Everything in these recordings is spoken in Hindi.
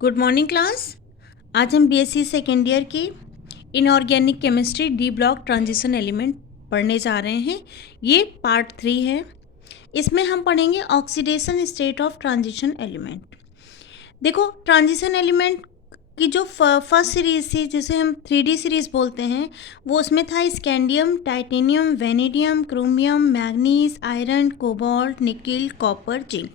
Good morning class. आज हम बीएससी सेकेंड ईयर की inorganic chemistry D block transition element पढ़ने जा रहे हैं। ये पार्ट 3 है। इसमें हम पढ़ेंगे oxidation state of transition element. देखो, ट्रांजिशन एलिमेंट की जो फर्स्ट सीरीज थी, जिसे हम 3D सीरीज बोलते हैं, वो उसमें था scandium, titanium, vanadium, chromium, manganese, iron, cobalt, nickel, copper, zinc.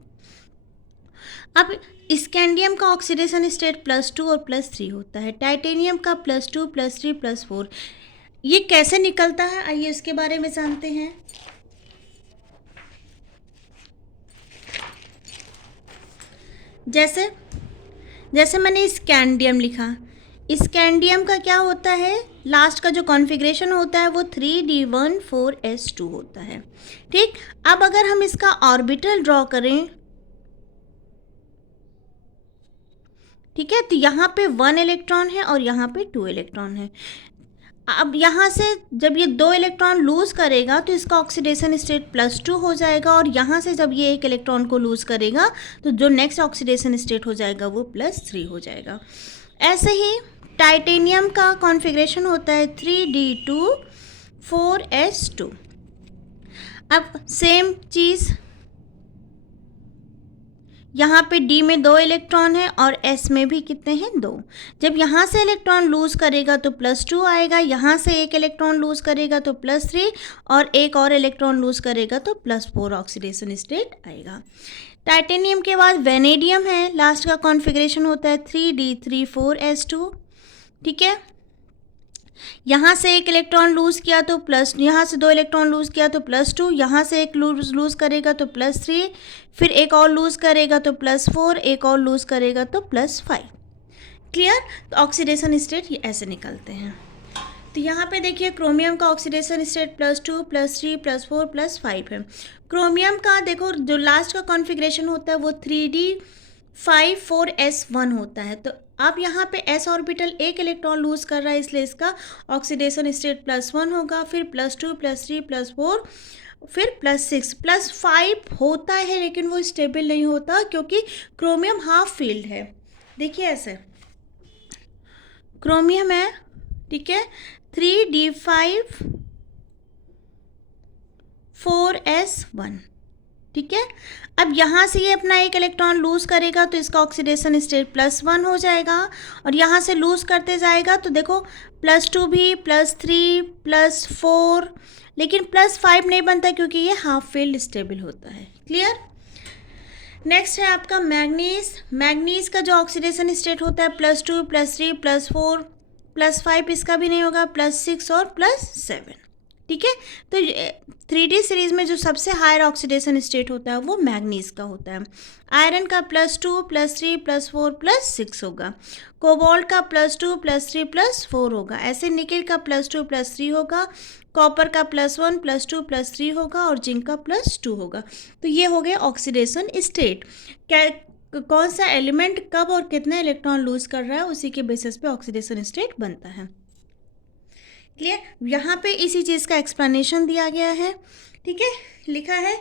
अब स्कैंडियम का ऑक्सीडेशन स्टेट +2 और +3 होता है। टाइटेनियम का +2, +3, +4। ये कैसे निकलता है, आइए इसके बारे में जानते हैं। जैसे जैसे मैंने स्कैंडियम लिखा, स्कैंडियम का क्या होता है, लास्ट का जो कॉन्फ़िगरेशन होता है वो 3D14S2 होता है। ठीक, अब अगर हम इसका ऑर्बिटल ड्रॉ करें, ठीक है, तो यहाँ पे 1 इलेक्ट्रॉन है और यहाँ पे 2 इलेक्ट्रॉन है। अब यहाँ से जब ये 2 इलेक्ट्रॉन लूज़ करेगा तो इसका ऑक्सीडेशन स्टेट +2 हो जाएगा, और यहाँ से जब ये 1 इलेक्ट्रॉन को लूज़ करेगा तो जो नेक्स्ट ऑक्सीडेशन स्टेट हो जाएगा वो +3 हो जाएगा। ऐसे ही टाइटेनियम का कॉन्फ़िगरेशन होता है 3D2 4S2। अब सेम चीज़, यहाँ पे D में 2 इलेक्ट्रॉन है और S में भी कितने हैं, 2। जब यहाँ से इलेक्ट्रॉन लूज़ करेगा तो +2 आएगा, यहाँ से 1 इलेक्ट्रॉन लूज़ करेगा तो +3, और एक और इलेक्ट्रॉन लूज़ करेगा तो +4 ऑक्सीडेशन स्टेट आएगा। टाइटेनियम के बाद वेनेडियम है, लास्ट का कॉन्फ़िगरेशन होता है 3D34S2। ठीक है, यहाँ से 1 इलेक्ट्रॉन लूज़ किया तो प्लस, यहाँ से 2 इलेक्ट्रॉन लूज़ किया तो +2, यहाँ से एक लूज़ करेगा तो +3, फिर एक और लूज़ करेगा तो +4, एक और लूज़ करेगा तो +5। क्लियर? तो ऑक्सीडेशन स्टेट ये ऐसे निकलते हैं। तो यहाँ पे देखिए, क्रोमियम का ऑक्सीडेशन स्टेट +2, +3, +4, +5 है। क्रोमियम का देखो, जो लास्ट का कॉन्फ़िगरेशन होता है वो 3D54S1 होता है। तो अब यहाँ पे s ऑर्बिटल 1 इलेक्ट्रॉन लूज़ कर रहा है, इसलिए इसका ऑक्सीडेशन स्टेट +1 होगा, फिर +2, +3, +4, फिर +6, +5 होता है, लेकिन वो स्टेबल नहीं होता क्योंकि क्रोमियम हाफ फील्ड है। देखिए ऐसे क्रोमियम है, ठीक है, 3D54S1। ठीक है, अब यहाँ से ये अपना 1 इलेक्ट्रॉन लूज़ करेगा तो इसका ऑक्सीडेशन स्टेट +1 हो जाएगा, और यहाँ से लूज़ करते जाएगा तो देखो +2 भी, +3, +4, लेकिन +5 नहीं बनता क्योंकि ये हाफ फील्ड स्टेबल होता है। क्लियर? नेक्स्ट है आपका मैग्नीज। मैग्नीज का जो ऑक्सीडेशन स्टेट होता है +2, +3, +4, +5, इसका भी नहीं होगा, +6 और +7। ठीक है, तो 3D सीरीज में जो सबसे हायर ऑक्सीडेशन स्टेट होता है वो मैग्नीज का होता है। आयरन का +2, +3, +4, +6 होगा। कोबाल्ट का +2, +3, +4 होगा। ऐसे निकिल का +2, +3 होगा। कॉपर का +1, +2, +3 होगा, और जिंक का +2 होगा। तो ये हो गया ऑक्सीडेशन स्टेट। क्या, कौन सा एलिमेंट कब और कितने इलेक्ट्रॉन लूज कर रहा है, उसी के बेसिस पे ऑक्सीडेशन स्टेट बनता है। क्लियर? यहाँ पे इसी चीज़ का एक्सप्लेनेशन दिया गया है। ठीक है, लिखा है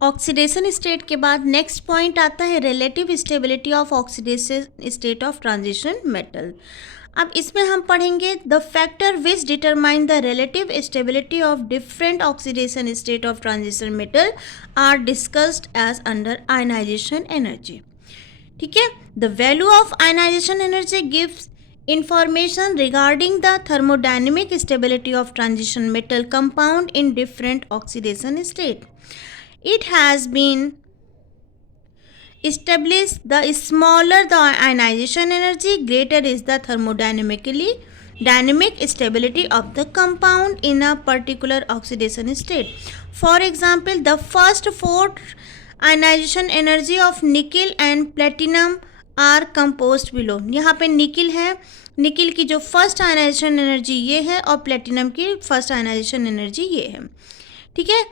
ऑक्सीडेशन स्टेट के बाद नेक्स्ट पॉइंट आता है relative stability of oxidation state of transition metal. अब इसमें हम पढ़ेंगे the factor which determine the relative stability of different oxidation state of transition metal are discussed as under ionization energy. ठीक है, the value of ionization energy gives information regarding the thermodynamic stability of transition metal compound in different oxidation state. It has been established the smaller the ionization energy, greater is the dynamic stability of the compound in a particular oxidation state. For example, the first 4 ionization energy of nickel and platinum are composed below. यहाँ पे निकिल है, निकिल की जो फर्स्ट आयनाइजेशन एनर्जी ये है, और प्लेटिनम की फर्स्ट आयनाइजेशन एनर्जी ये है। ठीक है,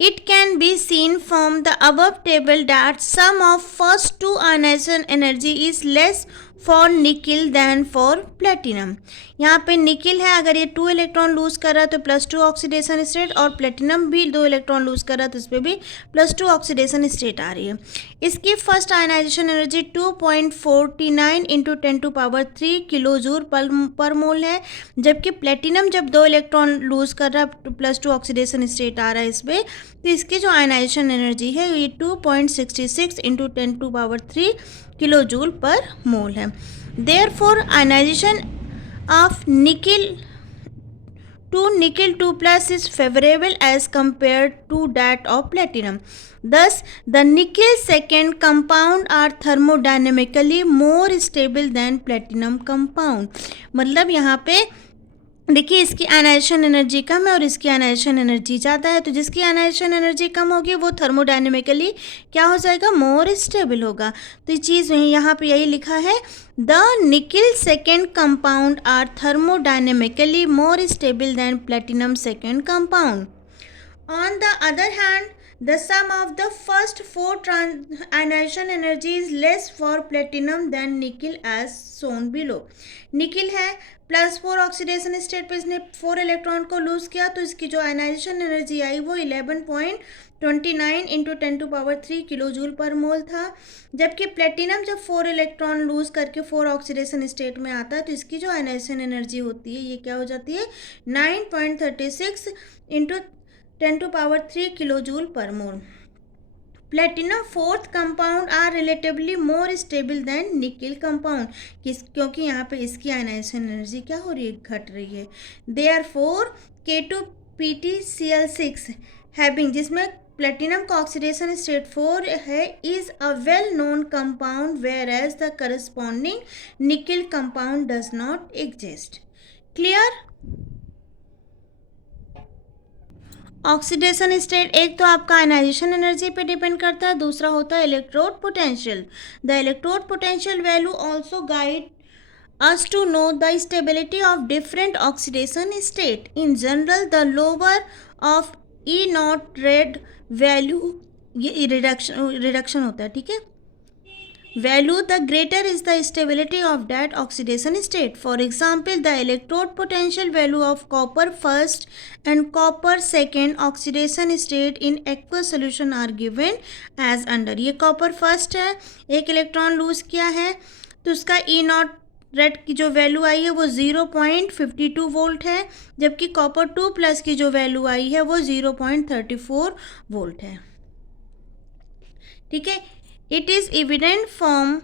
It can be seen from the above table that sum of first two ionization energy is less for nickel than for platinum. यहाँ पे निकिल है, अगर ये 2 इलेक्ट्रॉन लूज कर रहा है तो +2 ऑक्सीडेशन स्टेट, और प्लेटिनम भी 2 इलेक्ट्रॉन लूज कर रहा है तो इस पर भी +2 ऑक्सीडेशन स्टेट आ रही है। इसकी first ionization energy 2.49 × 10⁻³ kilo joule पर मोल है, जबकि प्लेटिनम जब 2 इलेक्ट्रॉन लूज कर रहा है +2 ऑक्सीडेशन स्टेट आ रहा है इसमें, तो इसकी जो आयनाइजेशन एनर्जी है ये 2.66 × 10⁻³ किलो जूल पर मोल है। Therefore ionization of nickel to nickel 2+ is favorable as compared to that of platinum. Thus, the nickel second compound are thermodynamically more stable than platinum compound. मतलब यहाँ पे देखिए इसकी आयनाइजेशन एनर्जी कम है और इसकी आयनाइजेशन एनर्जी ज़्यादा है, तो जिसकी आयनाइजेशन एनर्जी कम होगी वो थर्मोडायनेमिकली क्या हो जाएगा, मोर स्टेबल होगा। तो ये चीज़ यहाँ पे यही लिखा है, the nickel second compound are thermodynamically more stable than platinum second compound. On the other hand the sum of the first 4 ionization energy is less for platinum than nickel as shown below. Nickel है +4 ऑक्सीडेशन स्टेट पे इसने 4 इलेक्ट्रॉन को लूज किया, तो इसकी जो आयनाइजेशन एनर्जी आई वो 11.29 × 10⁻³ किलो जूल पर मोल था, जबकि प्लेटिनम जब 4 इलेक्ट्रॉन लूज करके 4 ऑक्सीडेशन स्टेट में आता है तो इसकी जो आयनाइजेशन एनर्जी होती है ये क्या हो जाती है, 9.36 × 10⁻³ किलो जूल पर mole. Platinum fourth compound are relatively more stable than nickel compound, क्योंकि यहाँ पे इसकी आयनाइजेशन एनर्जी क्या हो रही है, घट रही है। देयरफॉर K2PtCl6 हैविंग, जिसमें प्लेटिनम का ऑक्सीडेशन स्टेट 4 है, is a well known compound whereas the corresponding nickel compound does not exist. Clear. Oxidation state एक तो आपका आयनाइजेशन एनर्जी पे डिपेंड करता है, दूसरा होता है electrode potential. The electrode potential value also guide us to know the stability of different oxidation state. In general, the lower of E0 red value, ये रिडक्शन होता है, ठीक है, value, the greater is the stability of that oxidation state. For example, the electrode potential value of copper first and copper second oxidation state in aqueous solution are given as under. ये copper first है, एक इलेक्ट्रॉन लूज किया है तो उसका E0 रेड की जो वैल्यू आई है वो 0.52 वोल्ट है, जबकि कॉपर 2+ की जो वैल्यू आई है वो 0.34 वोल्ट है। ठीक है, it is evident from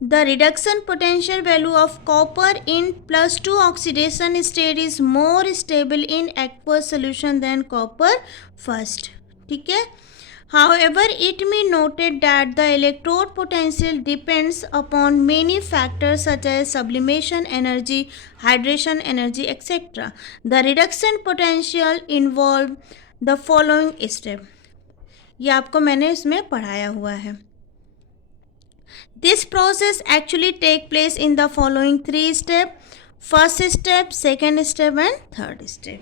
the reduction potential value of copper in +2 oxidation state is more stable in aqueous solution than copper first. ठीक है, however it may noted that the electrode potential depends upon many factors such as sublimation energy, hydration energy, etc. The reduction potential involve the following step. ये आपको मैंने इसमें पढ़ाया हुआ है। This process actually take place in the following 3 steps. First step, second step and third step.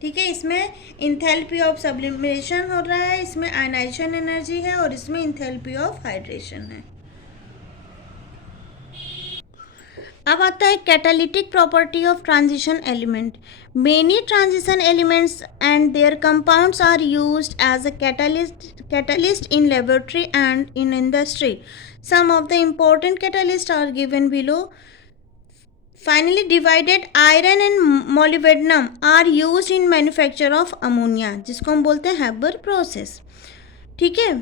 ठीक है, इसमें इंथैल्पी ऑफ सब्लिमेशन हो रहा है, इसमें आयनाइजेशन एनर्जी है और इसमें इंथैल्पी ऑफ हाइड्रेशन है। अब आता है catalytic property of transition element. Many transition elements and their compounds are used as a catalyst in laboratory and in industry. Some of the important catalysts are given below. Finally, divided iron and molybdenum are used in manufacture of ammonia, जिसको हम बोलते हैं हैबर प्रोसेस। ठीक है,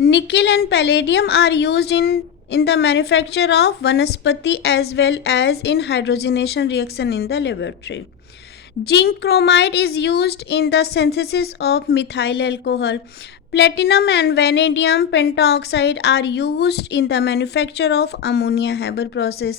nickel and palladium are used in the manufacture of vanaspati as well as in hydrogenation reaction in the laboratory. Zinc chromide is used in the synthesis of methyl alcohol. Platinum and vanadium pentoxide are used in the manufacture of ammonia Haber process.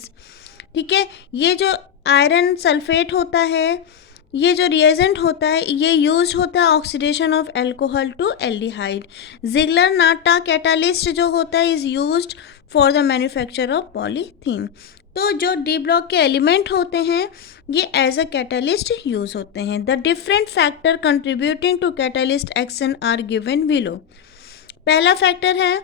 ठीक है, ये जो आयरन सल्फेट होता है, ये जो रिएजेंट होता है, ये यूज होता है oxidation of alcohol to aldehyde. Ziegler Natta catalyst जो होता है is used for the manufacture of polythene. तो जो डी ब्लॉक के एलिमेंट होते हैं ये एज अ कैटलिस्ट यूज होते हैं। The different factor contributing to catalyst action are given below. पहला फैक्टर है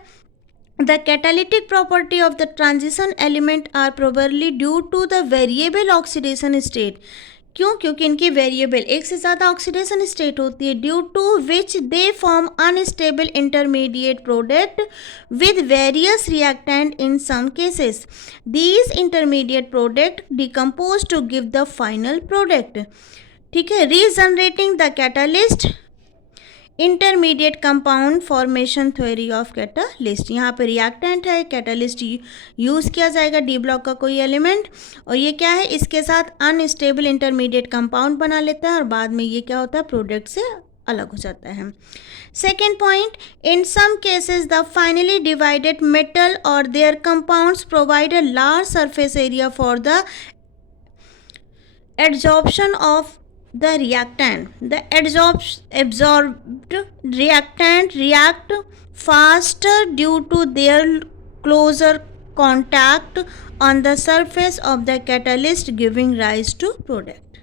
the catalytic property of the transition element are probably due to the variable oxidation state. क्यों? क्योंकि इनकी वेरिएबल एक से ज़्यादा ऑक्सीडेशन स्टेट होती है, due to which they form unstable intermediate product with various reactant in some cases. These intermediate product decompose to give the final product. ठीक है, regenerating the catalyst intermediate compound formation theory of catalyst. यहाँ पे रिएक्टेंट है, कैटालिस्ट यूज़ किया जाएगा डी ब्लॉक का कोई एलिमेंट, और ये क्या है, इसके साथ अनस्टेबल इंटरमीडिएट कंपाउंड बना लेता है और बाद में ये क्या होता है, प्रोडक्ट से अलग हो जाता है। Second point, in some cases the finely divided metal और their compounds provide a large surface area for the adsorption of the reactant. The absorbed reactant react faster due to their closer contact on the surface of the catalyst, giving rise to product.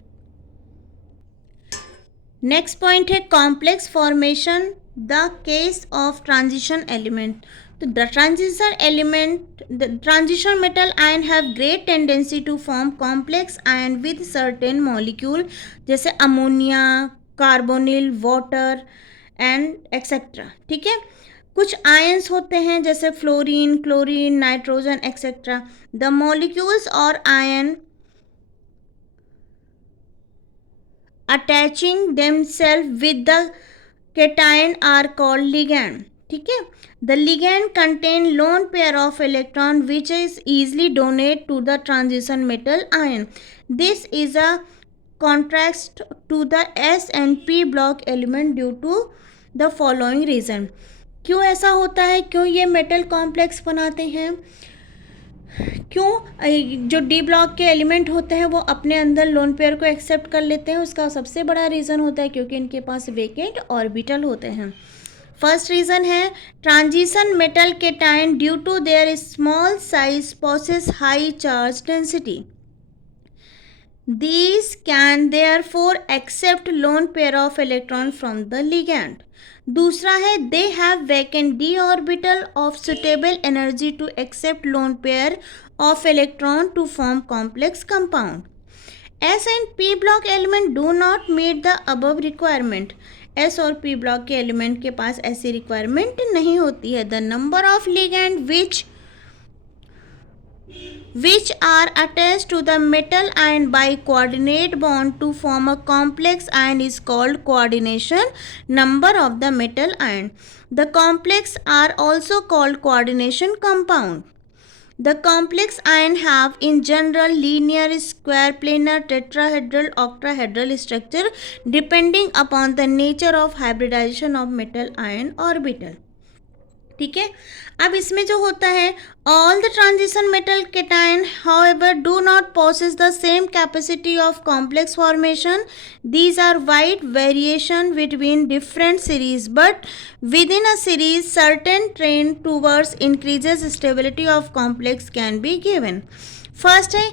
Next point है complex formation, the case of transition element. तो the transition metal ion have great tendency to form complex ion with certain molecule जैसे ammonia, carbonyl, water and etcetera. ठीक है, कुछ आयंस होते हैं जैसे fluorine, chlorine, nitrogen etcetera. The molecules और ion attaching themselves with the cation are called ligand. ठीक है, the ligand contain lone pair of electron which is easily donate to the transition metal ion. This is a contrast to the S and P block element due to the following reason. क्यों ऐसा होता है, क्यों ये मेटल कॉम्प्लेक्स बनाते हैं, क्यों जो डी ब्लॉक के एलिमेंट होते हैं वो अपने अंदर लोन पेयर को एक्सेप्ट कर लेते हैं? उसका सबसे बड़ा रीज़न होता है क्योंकि इनके पास वेकेंट ऑर्बिटल होते हैं। फर्स्ट रीज़न है transition metal cation due to their small size possess high charge density. These can therefore accept lone pair of electron from the ligand. दूसरा है they have vacant d orbital of suitable energy to accept lone pair of electron to form complex compound. S and P block element do not meet the above requirement. S और P block के एलिमेंट के पास ऐसी रिक्वायरमेंट नहीं होती है। The number of ligand which are attached to the metal ion by coordinate bond to form a complex ion is called coordination number of the metal ion. The complex are also called coordination compound. The complex ion have in general linear, square, planar, tetrahedral, octahedral structure depending upon the nature of hybridization of metal ion orbital. ठीक है, अब इसमें जो होता है all the transition metal cation however do not possess the same capacity of complex formation. These are wide variation between different series, but within a series certain trend towards increases stability of complex can be given. First है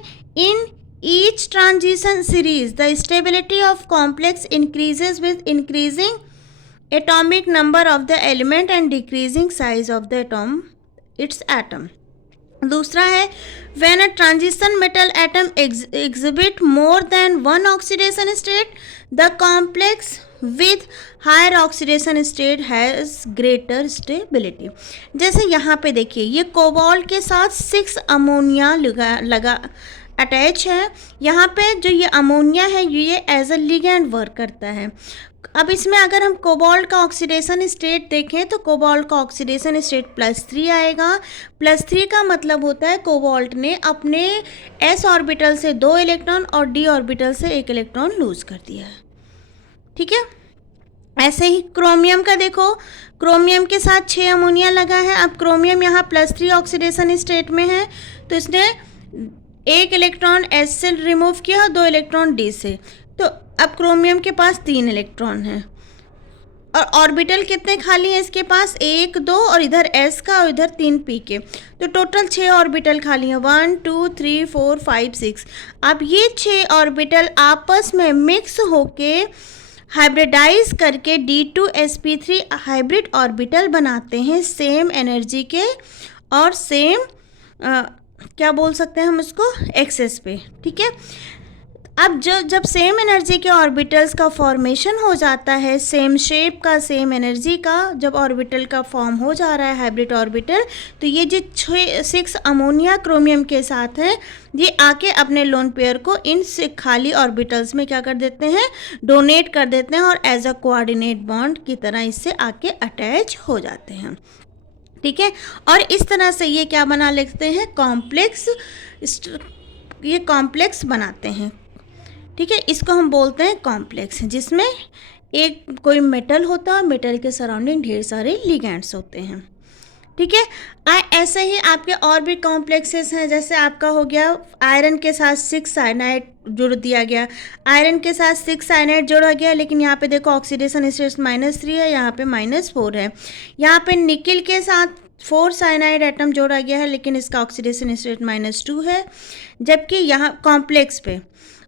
in each transition series the stability of complex increases with increasing atomic number of the element and decreasing size of the its atom. दूसरा है when a transition metal atom exhibit more than one oxidation state, the complex with higher oxidation state has greater stability. जैसे यहाँ पे देखिए ये कोबाल्ट के साथ 6 अमोनिया लगा अटैच है। यहाँ पे जो ये अमोनिया है ये एज अ लिगैंड वर्क करता है। अब इसमें अगर हम कोबाल्ट का ऑक्सीडेशन स्टेट देखें तो कोबाल्ट का ऑक्सीडेशन स्टेट +3 आएगा। +3 का मतलब होता है कोबाल्ट ने अपने s ऑर्बिटल से 2 इलेक्ट्रॉन और d ऑर्बिटल से 1 इलेक्ट्रॉन लूज कर दिया है। ठीक है, ऐसे ही क्रोमियम का देखो, क्रोमियम के साथ 6 अमोनिया लगा है। अब क्रोमियम यहाँ +3 ऑक्सीडेशन स्टेट में है तो इसने 1 इलेक्ट्रॉन s से रिमूव किया, 2 इलेक्ट्रॉन d से, तो अब क्रोमियम के पास 3 इलेक्ट्रॉन हैं और ऑर्बिटल कितने खाली हैं इसके पास, 1 2 और इधर s का और इधर 3 p के, तो टोटल 6 ऑर्बिटल खाली हैं, 1 2 3 4 5 6। अब ये 6 ऑर्बिटल आपस में मिक्स होके हाइब्रिडाइज करके D2sp3 हाइब्रिड ऑर्बिटल बनाते हैं सेम एनर्जी के और सेम क्या बोल सकते हैं हम उसको, एक्सेस पे। ठीक है, अब जब सेम एनर्जी के ऑर्बिटल्स का फॉर्मेशन हो जाता है, सेम शेप का सेम एनर्जी का जब ऑर्बिटल का फॉर्म हो जा रहा है हाइब्रिड ऑर्बिटल, तो ये जो 6 अमोनिया क्रोमियम के साथ है, ये आके अपने लोन पेयर को इन खाली ऑर्बिटल्स में क्या कर देते हैं, डोनेट कर देते हैं और एज अ कोऑर्डिनेट बॉन्ड की तरह इससे आके अटैच हो जाते हैं। ठीक है, और इस तरह से ये क्या बना लेते हैं, कॉम्प्लेक्स, ये कॉम्प्लेक्स बनाते हैं। ठीक है, इसको हम बोलते हैं कॉम्प्लेक्स, जिसमें एक कोई मेटल होता है और मेटल के सराउंडिंग ढेर सारे लिगेंड्स होते हैं। ठीक है, ऐसे ही आपके और भी कॉम्प्लेक्सेस हैं, जैसे आपका हो गया आयरन के साथ 6 साइनाइड जुड़ दिया गया, आयरन के साथ 6 साइनाइड जोड़ा गया, लेकिन यहाँ पे देखो ऑक्सीडेशन स्टेट -3 है, यहाँ पे -4 है। यहाँ पे निकिल के साथ 4 साइनाइड एटम जोड़ा गया है, लेकिन इसका ऑक्सीडेशन स्टेट -2 है, जबकि यहाँ कॉम्प्लेक्स पे,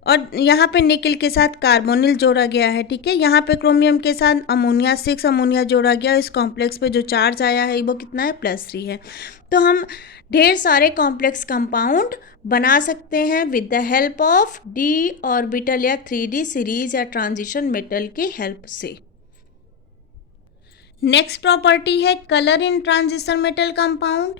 और यहाँ पे निकिल के साथ कार्बोनिल जोड़ा गया है। ठीक है, यहाँ पे क्रोमियम के साथ अमोनिया 6 अमोनिया जोड़ा गया, इस कॉम्प्लेक्स पे जो चार्ज आया है वो कितना है, +3 है। तो हम ढेर सारे कॉम्प्लेक्स कंपाउंड बना सकते हैं with the help of d orbital या 3d सीरीज या ट्रांजिशन मेटल की हेल्प से। नेक्स्ट प्रॉपर्टी है colour in transition metal compound.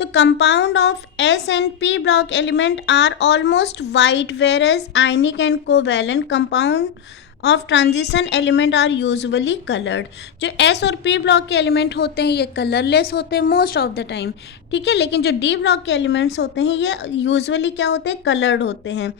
तो compound of S and P block element are almost white, whereas ionic and covalent compound of transition element are usually colored। जो S और P ब्लॉक के एलिमेंट होते हैं ये कलरलेस होते हैं मोस्ट ऑफ द टाइम। ठीक है, लेकिन जो D ब्लॉक के एलिमेंट्स होते हैं ये यूजुअली क्या होते हैं, कलर्ड होते हैं।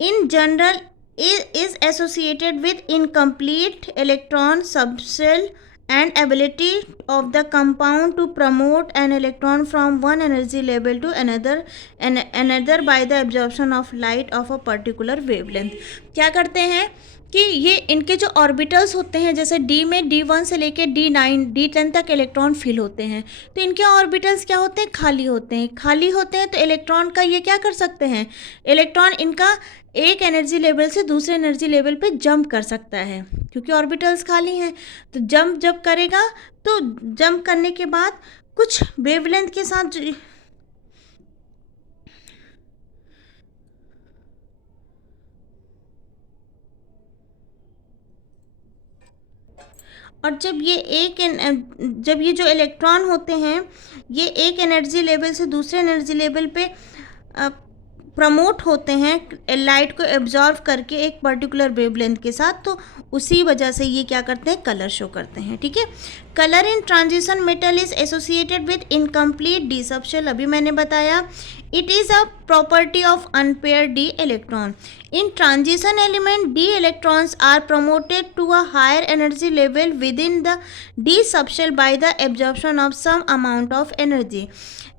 In general is associated with incomplete electron subshell and ability of the compound to promote an electron from one energy level to another by the absorption of light of a particular wavelength। क्या करते हैं कि ये इनके जो ऑर्बिटल्स होते हैं, जैसे D में D1 से लेके D9 D10 तक इलेक्ट्रॉन फिल होते हैं, तो इनके ऑर्बिटल्स क्या होते हैं, खाली होते हैं। खाली होते हैं तो इलेक्ट्रॉन का ये क्या कर सकते हैं, इलेक्ट्रॉन इनका एक एनर्जी लेवल से दूसरे एनर्जी लेवल पे जंप कर सकता है, क्योंकि ऑर्बिटल्स खाली हैं। तो जंप जब करेगा तो जंप करने के बाद कुछ वेवलेंथ के साथ और जब ये जो इलेक्ट्रॉन होते हैं ये एक एनर्जी लेवल से दूसरे एनर्जी लेवल पे प्रमोट होते हैं लाइट को एब्जॉर्व करके एक पर्टिकुलर वेवलेंथ के साथ, तो उसी वजह से ये क्या करते हैं, कलर शो करते हैं। ठीक है, colour in transition metal is associated with incomplete d subshell. अभी मैंने बताया it is a property of unpaired d electron. In transition element d electrons are promoted to a higher energy level within the d subshell by the absorption of some amount of energy.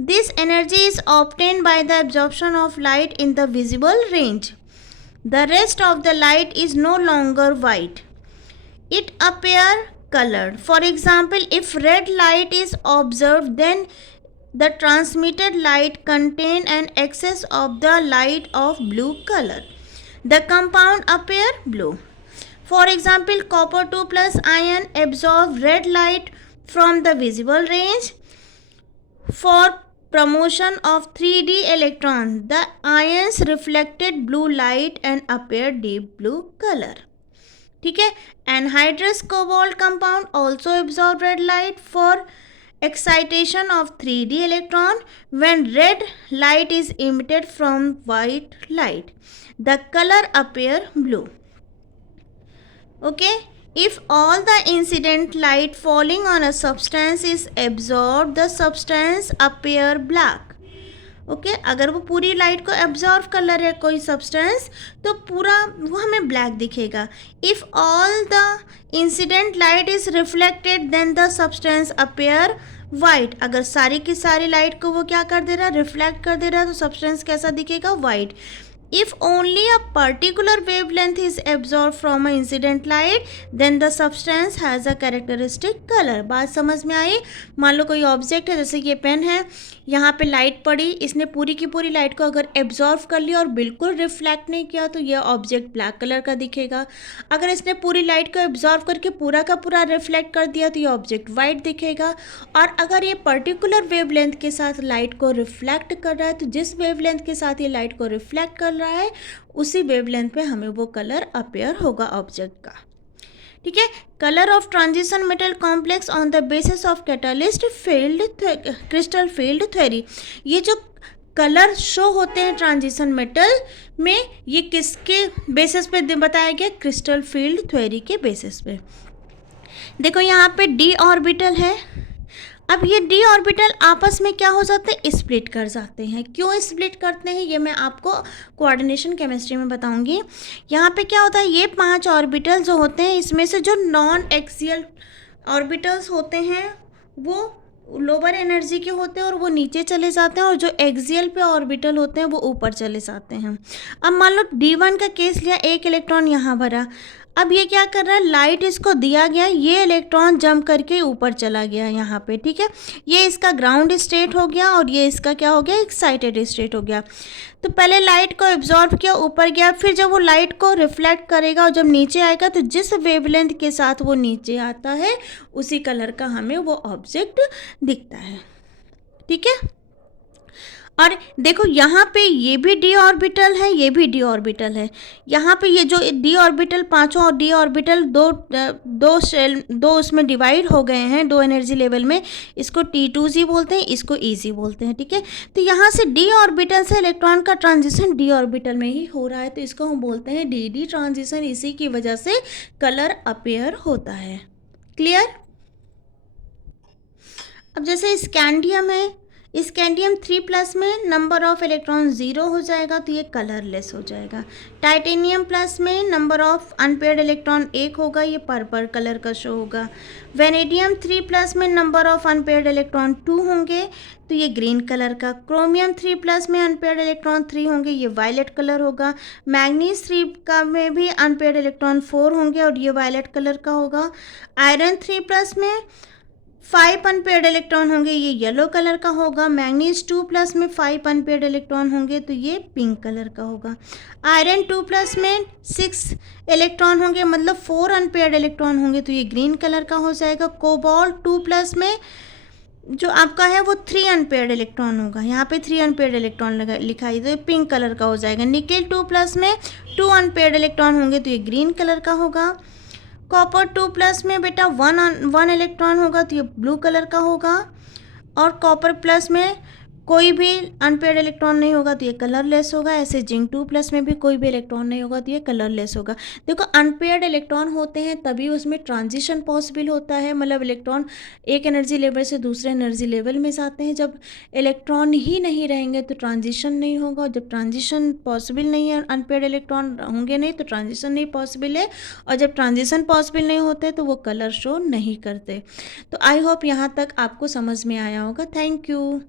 This energy is obtained by the absorption of light in the visible range. The rest of the light is no longer white. It appears colored. For example, if red light is observed, then the transmitted light contains an excess of the light of blue color. The compound appears blue. For example, copper 2 plus ion absorb red light from the visible range. For promotion of 3d electron, the ions reflected blue light and appear deep blue color. ठीक है, anhydrous cobalt compound also absorb red light for excitation of 3d electron. When red light is emitted from white light, the color appear blue. Okay, if all the incident light falling on a substance is absorbed, the substance appear black. Okay, अगर वो पूरी लाइट को एब्जॉर्व कर ले रहा है कोई सब्सटेंस तो पूरा वो हमें ब्लैक दिखेगा। If all the incident light is reflected then the substance appear white. अगर सारी की सारी लाइट को वो क्या कर दे रहा है, रिफ्लेक्ट कर दे रहा है, तो सब्सटेंस कैसा दिखेगा, white. If only a particular wavelength is absorbed from a incident light, then the substance has a characteristic color. बात समझ में आई? मान लो कोई ऑब्जेक्ट है, जैसे ये पेन है, यहाँ पे लाइट पड़ी, इसने पूरी की पूरी लाइट को अगर एब्जॉर्व कर लिया और बिल्कुल रिफ्लेक्ट नहीं किया तो ये ऑब्जेक्ट ब्लैक कलर का दिखेगा। अगर इसने पूरी लाइट को एब्जॉर्व करके पूरा का पूरा रिफ्लेक्ट कर दिया तो ये ऑब्जेक्ट वाइट दिखेगा। और अगर ये पर्टिकुलर वेवलेंथ के साथ लाइट को रिफ्लेक्ट कर रहा है तो जिस वेवलेंथ के साथ ये लाइट को रिफ्लेक्ट कर रहा है उसी वेवलेंथ पे हमें वो कलर अपीयर होगा ऑब्जेक्ट का। ठीक है। Colour of transition metal complex on the basis of catalyst field crystal field theory. ये जो कलर शो होते हैं ट्रांजिशन मेटल में, ये किसके बेसिस पे बताया गया? क्रिस्टल फील्ड थ्योरी के बेसिस पे। देखो यहाँ पे डी ऑर्बिटल है। अब ये डी ऑर्बिटल आपस में क्या हो जाते हैं? स्प्लिट कर जाते हैं। क्यों स्प्लिट करते हैं ये मैं आपको कोऑर्डिनेशन केमिस्ट्री में बताऊंगी। यहाँ पे क्या होता है, ये 5 ऑर्बिटल जो होते हैं इसमें से जो नॉन एक्सियल ऑर्बिटल्स होते हैं वो लोअर एनर्जी के होते हैं और वो नीचे चले जाते हैं, और जो एक्सियल पे ऑर्बिटल होते हैं वो ऊपर चले जाते हैं। अब मान लो D1 का केस लिया, एक इलेक्ट्रॉन यहाँ भरा। अब ये क्या कर रहा है, लाइट इसको दिया गया, ये इलेक्ट्रॉन जंप करके ऊपर चला गया यहाँ पे। ठीक है, ये इसका ग्राउंड स्टेट हो गया और ये इसका क्या हो गया, एक्साइटेड स्टेट हो गया। तो पहले लाइट को एब्जॉर्ब किया, ऊपर गया, फिर जब वो लाइट को रिफ्लेक्ट करेगा और जब नीचे आएगा तो जिस वेवलेंथ के साथ वो नीचे आता है उसी कलर का हमें वो ऑब्जेक्ट दिखता है। ठीक है। और देखो यहाँ पे ये भी डी ऑर्बिटल है, ये भी डी ऑर्बिटल है। यहाँ पे ये जो डी ऑर्बिटल, पांचों और डी ऑर्बिटल दो उसमें डिवाइड हो गए हैं, 2 एनर्जी लेवल में। इसको T2z बोलते हैं, इसको EZ बोलते हैं। ठीक है, तो यहाँ से डी ऑर्बिटल से इलेक्ट्रॉन का ट्रांजिशन डी ऑर्बिटल में ही हो रहा है, तो इसको हम बोलते हैं DD ट्रांजिशन। इसी की वजह से कलर अपीयर होता है। क्लियर। अब जैसे स्कैंडियम है, स्कैंडियम 3+ में नंबर ऑफ इलेक्ट्रॉन 0 हो जाएगा तो ये कलरलेस हो जाएगा। टाइटेनियम प्लस में नंबर ऑफ अनपेयर्ड इलेक्ट्रॉन 1 होगा, ये पर्पल कलर का शो होगा। वेनेडियम 3+ में नंबर ऑफ अनपेयर्ड इलेक्ट्रॉन 2 होंगे तो ये ग्रीन कलर का। क्रोमियम 3+ में अनपेयर्ड इलेक्ट्रॉन 3 होंगे, ये वायलेट कलर होगा। मैग्नीज 3 का में भी अनपेयर्ड इलेक्ट्रॉन 4 होंगे और ये वायलेट कलर का होगा। आयरन 3+ में 5 अनपेयर्ड इलेक्ट्रॉन होंगे, ये येलो कलर का होगा। मैग्नीज 2+ में 5 अनपेयर्ड इलेक्ट्रॉन होंगे तो ये पिंक कलर का होगा। आयरन 2+ में 6 इलेक्ट्रॉन होंगे, मतलब 4 अनपेयर्ड इलेक्ट्रॉन होंगे तो ये ग्रीन कलर का हो जाएगा। कोबाल्ट 2+ में जो आपका है वो 3 अनपेयर्ड इलेक्ट्रॉन होगा, यहाँ पे 3 अनपेयर्ड इलेक्ट्रॉन लिखा है तो ये पिंक कलर का हो जाएगा। निकेल 2+ में 2 अनपेयर्ड इलेक्ट्रॉन होंगे तो ये ग्रीन कलर का होगा। कॉपर 2+ में बेटा 1 इलेक्ट्रॉन होगा तो ये ब्लू कलर का होगा। और कॉपर प्लस में कोई भी अनपेयर्ड इलेक्ट्रॉन नहीं होगा तो ये कलरलेस होगा। ऐसे जिंक 2+ में भी कोई भी इलेक्ट्रॉन नहीं होगा तो ये कलरलेस होगा। देखो अनपेयर्ड इलेक्ट्रॉन होते हैं तभी उसमें ट्रांजिशन पॉसिबल होता है, मतलब इलेक्ट्रॉन एक एनर्जी लेवल से दूसरे एनर्जी लेवल में जाते हैं। जब इलेक्ट्रॉन ही नहीं रहेंगे तो ट्रांजिशन नहीं होगा, और जब ट्रांजिशन पॉसिबल नहीं है, अनपेयर्ड इलेक्ट्रॉन होंगे नहीं तो ट्रांजिशन नहीं पॉसिबल है, और जब ट्रांजिशन पॉसिबल नहीं होते तो वो कलर शो नहीं करते। तो आई होप यहाँ तक आपको समझ में आया होगा। Thank you.